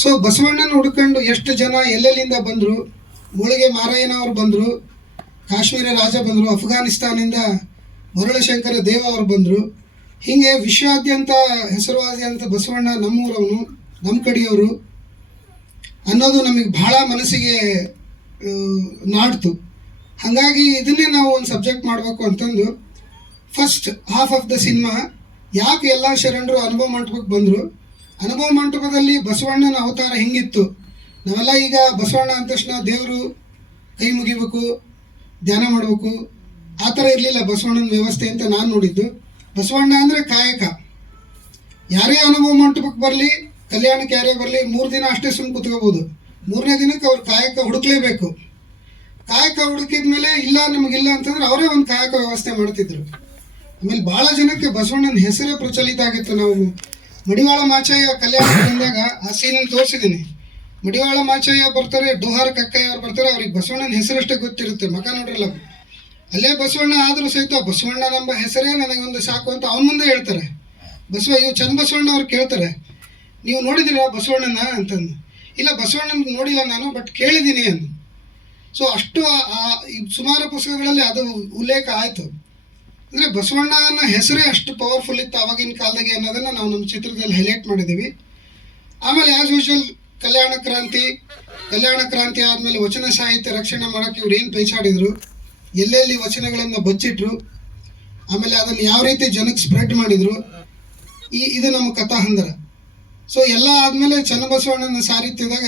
So ಬಸವಣ್ಣನ ಹುಡ್ಕೊಂಡು ಎಷ್ಟು ಜನ ಎಲ್ಲೆಲ್ಲಿಂದ ಬಂದರು? ಮುಳಿಗೆ ಮಾರಾಯನವರು ಬಂದರು, ಕಾಶ್ಮೀರ ರಾಜ ಬಂದರು, ಅಫ್ಘಾನಿಸ್ತಾನಿಂದ ಮರುಳಶಂಕರ ದೇವ ಅವರು ಬಂದರು. ಹೀಗೆ ವಿಶ್ವಾದ್ಯಂತ ಹೆಸರುವಾದ್ಯಂತ ಬಸವಣ್ಣ ನಮ್ಮೂರವನು ನಮ್ಮ ಕಡೆಯವರು ಅನ್ನೋದು ನಮಗೆ ಬಹಳ ಮನಸ್ಸಿಗೆ ನಾಡ್ತು ಹಾಗಾಗಿ ಇದನ್ನೇ ನಾವು ಒಂದು ಸಬ್ಜೆಕ್ಟ್ ಮಾಡಬೇಕು ಅಂತಂದು first half of the cinema ಯಾಕೆ ಎಲ್ಲ ಶರಣರು ಅನುಭವ ಮಂಟಪಕ್ಕೆ ಬಂದರು? ಅನುಭವ ಮಂಟಪದಲ್ಲಿ ಬಸವಣ್ಣನ ಅವತಾರ ಹೆಂಗಿತ್ತು? ನಾವೆಲ್ಲ ಈಗ ಬಸವಣ್ಣ ಅಂದ ತಕ್ಷಣ ದೇವರು ಕೈ ಮುಗಿಬೇಕು, ಧ್ಯಾನ ಮಾಡಬೇಕು. ಆ ಥರ ಇರಲಿಲ್ಲ ಬಸವಣ್ಣನ ವ್ಯವಸ್ಥೆ ಅಂತ ನಾನು ನೋಡಿದ್ದು. ಬಸವಣ್ಣ ಅಂದರೆ ಕಾಯಕ. ಯಾರೇ ಅನುಭವ ಮಂಟಪಕ್ಕೆ ಬರಲಿ, ಕಲ್ಯಾಣಕ್ಕೆ ಯಾರೇ ಬರಲಿ, ಮೂರು ದಿನ ಅಷ್ಟೇ ಸುಮ್ಮನೆ ಕುತ್ಕೋಬೋದು. ಮೂರನೇ ದಿನಕ್ಕೆ ಅವ್ರು ಕಾಯಕ ಹುಡುಕ್ಲೇಬೇಕು. ಕಾಯಕ ಹುಡುಕಿದ ಮೇಲೆ ಇಲ್ಲ, ನಮಗಿಲ್ಲ ಅಂತಂದ್ರೆ ಅವರೇ ಒಂದು ಕಾಯಕ ವ್ಯವಸ್ಥೆ ಮಾಡ್ತಿದ್ರು. ಆಮೇಲೆ ಭಾಳ ಜನಕ್ಕೆ ಬಸವಣ್ಣನ ಹೆಸರೇ ಪ್ರಚಲಿತ ಆಗಿತ್ತು ನಾವು. ಮಡಿವಾಳ ಮಾಚಯ್ಯ ಕಲ್ಯಾಣ ಬಂದಾಗ ಆ ಸೀನನ್ನು ತೋರಿಸಿದ್ದೀನಿ. ಮಡಿವಾಳ ಮಾಚಯ್ಯ ಬರ್ತಾರೆ, ಡೋಹಾರ್ ಕಕ್ಕಯ್ಯ ಅವ್ರು ಬರ್ತಾರೆ, ಅವ್ರಿಗೆ ಬಸವಣ್ಣನ ಹೆಸರಷ್ಟೇ ಗೊತ್ತಿರುತ್ತೆ ಮಕ ನೋಡ್ರಲ್ಲ ಅಲ್ಲೇ ಬಸವಣ್ಣ ಆದರೂ ಸಹಿತ, ಬಸವಣ್ಣ ನಮ್ಮ ಹೆಸರೇ ನನಗೆ ಒಂದು ಸಾಕು ಅಂತ ಅವನ ಮುಂದೆ ಹೇಳ್ತಾರೆ. ಬಸವ ಇವು ಚಂದ ಬಸವಣ್ಣ ಅವ್ರು ಕೇಳ್ತಾರೆ. ನೀವು ನೋಡಿದಿರಾ ಬಸವಣ್ಣನ ಅಂತಂದು. ಇಲ್ಲ, ಬಸವಣ್ಣನ ನೋಡಿಲ್ಲ ನಾನು ಬಟ್ ಕೇಳಿದ್ದೀನಿ ಅಂದು. ಸೊ ಅಷ್ಟು ಸುಮಾರು ಪುಸ್ತಕಗಳಲ್ಲಿ ಅದು ಉಲ್ಲೇಖ ಆಯಿತು. ಅಂದರೆ ಬಸವಣ್ಣನ ಹೆಸರೇ ಅಷ್ಟು ಪವರ್ಫುಲ್ ಇತ್ತು ಅವಾಗಿನ ಕಾಲದಾಗೆ ಅನ್ನೋದನ್ನು ನಾವು ನಮ್ಮ ಚಿತ್ರದಲ್ಲಿ ಹೈಲೈಟ್ ಮಾಡಿದ್ದೀವಿ ಆಮೇಲೆ ಆ್ಯಸ್ ಯೂಶುವಲ್ ಕಲ್ಯಾಣ ಕ್ರಾಂತಿ ಕಲ್ಯಾಣ ಕ್ರಾಂತಿ ಆದಮೇಲೆ ವಚನ ಸಾಹಿತ್ಯ ರಕ್ಷಣೆ ಮಾಡೋಕ್ಕೆ ಇವ್ರು ಏನು ಪೈಸಾಡಿದ್ರು ಎಲ್ಲೆಲ್ಲಿ ವಚನಗಳನ್ನು ಬಚ್ಚಿಟ್ರು? ಆಮೇಲೆ ಅದನ್ನು ಯಾವ ರೀತಿ ಜನಕ್ಕೆ ಸ್ಪ್ರೆಡ್ ಮಾಡಿದರು? ಈ ಇದು ನಮ್ಮ ಕಥಾಹಂದರ. ಸೊ ಎಲ್ಲ ಆದಮೇಲೆ ಚನ್ನಬಸವಣ್ಣನ ಸಾಹಿತ್ಯದಾಗ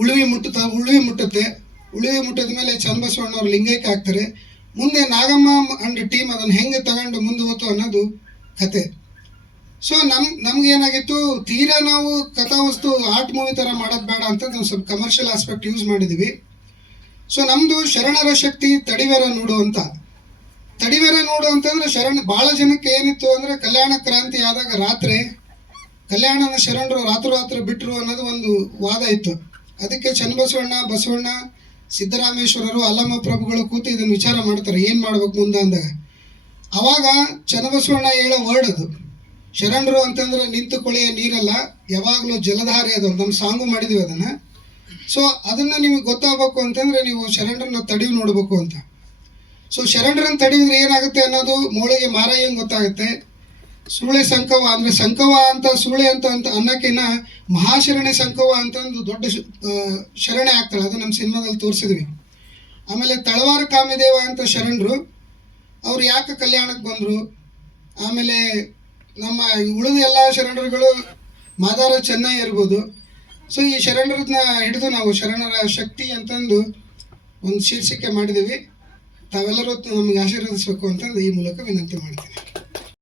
ಉಳುವಿ ಮುಟ್ಟುತ್ತ, ಉಳುವಿ ಮುಟ್ಟುತ್ತೆ. ಉಳುವಿ ಮುಟ್ಟಿದ ಮೇಲೆ ಚನ್ನಬಸವಣ್ಣವ್ರು ಲಿಂಗೈಕ್ಯ ಆಗ್ತಾರೆ. ಮುಂದೆ ನಾಗಮ್ಮ ಅಂಡ್ ಟೀಮ್ ಅದನ್ನು ಹೆಂಗೆ ತಗೊಂಡು ಮುಂದೆ ಹೋತು ಅನ್ನೋದು ಕತೆ. ಸೊ ನಮ್, ನಮ್ಗೇನಾಗಿತ್ತು, ತೀರಾ ನಾವು ಕಥಾವಸ್ತು ಆರ್ಟ್ ಮೂವಿ ಥರ ಮಾಡೋದು ಬೇಡ ಅಂತ ನಾವು ಸ್ವಲ್ಪ ಕಮರ್ಷಿಯಲ್ ಆಸ್ಪೆಕ್ಟ್ ಯೂಸ್ ಮಾಡಿದ್ವಿ. ಸೊ ನಮ್ಮದು ಶರಣರ ಶಕ್ತಿ, ತಡಿವೆರ ನೋಡು ಅಂತ. ತಡಿವೆರ ನೋಡು ಅಂತಂದ್ರೆ ಶರಣ ಭಾಳ ಜನಕ್ಕೆ ಏನಿತ್ತು ಅಂದರೆ ಕಲ್ಯಾಣ ಕ್ರಾಂತಿ ಆದಾಗ ರಾತ್ರಿ, ಕಲ್ಯಾಣನ ಶರಣರು ರಾತ್ರೋರಾತ್ರಿ ಬಿಟ್ಟರು ಅನ್ನೋದು ಒಂದು ವಾದ ಇತ್ತು. ಅದಕ್ಕೆ ಚನ್ನಬಸವಣ್ಣ, ಬಸವಣ್ಣ ಸಿದ್ದರಾಮೇಶ್ವರರು, ಅಲ್ಲಮ್ಮ ಪ್ರಭುಗಳು ಕೂತು ಇದನ್ನು ವಿಚಾರ ಮಾಡ್ತಾರೆ. ಏನು ಮಾಡ್ಬೇಕು ಮುಂದೆ ಅಂದಾಗ ಅವಾಗ ಚನ್ನಬಸವಣ್ಣ ಹೇಳೋ ವರ್ಡ್ ಅದು. ಶರಣರು ಅಂತಂದ್ರೆ ನಿಂತು ಕೊಳೆಯ ನೀರಲ್ಲ, ಯಾವಾಗಲೂ ಜಲಧಾರೆ ಅದು. ನಮ್ಮ ಸಾಂಗು ಮಾಡಿದ್ವಿ ಅದನ್ನು. ಸೊ ಅದನ್ನು ನಿಮಗೆ ಗೊತ್ತಾಗಬೇಕು ಅಂತಂದರೆ ನೀವು ಶರಣರನ್ನ ತಡಿವು ನೋಡಬೇಕು ಅಂತ. ಸೊ ಶರಣರನ್ನ ತಡಿವಿದ್ರೆ ಏನಾಗುತ್ತೆ ಅನ್ನೋದು ಮೂಳೆಗೆ ಮಾರಾಯಂಗೆ ಗೊತ್ತಾಗುತ್ತೆ. ಸೂಳೆ ಸಂಕವ ಅಂದರೆ ಸಂಕವ ಅಂತ ಸೂಳೆ ಅಂತ ಅಂತ ಅನ್ನಕ್ಕಿನ್ನ ಮಹಾಶರಣೆ ಸಂಕವ ಅಂತ ಒಂದು ದೊಡ್ಡ ಶರಣೆ ಆಗ್ತಾಳೆ ಅದು ನಮ್ಮ ಸಿನಿಮಾದಲ್ಲಿ ತೋರಿಸಿದ್ವಿ. ಆಮೇಲೆ ತಳವಾರ ಕಾಮದೇವ ಅಂತ ಶರಣರು, ಅವ್ರು ಯಾಕೆ ಕಲ್ಯಾಣಕ್ಕೆ ಬಂದರು? ಆಮೇಲೆ ನಮ್ಮ ಉಳಿದ ಎಲ್ಲ ಶರಣರುಗಳು ಮಾದಾರ ಚೆನ್ನೈ ಇರ್ಬೋದು. ಸೊ ಈ ಶರಣರನ್ನ ಹಿಡಿದು ನಾವು ಶರಣರ ಶಕ್ತಿ ಅಂತಂದು ಒಂದು ಶೀರ್ಷಿಕೆ ಮಾಡಿದ್ದೀವಿ. ತಾವೆಲ್ಲರೂ ನಮಗೆ ಆಶೀರ್ವದಿಸಬೇಕು ಅಂತಂದು ಈ ಮೂಲಕ ವಿನಂತಿ ಮಾಡ್ತೀನಿ.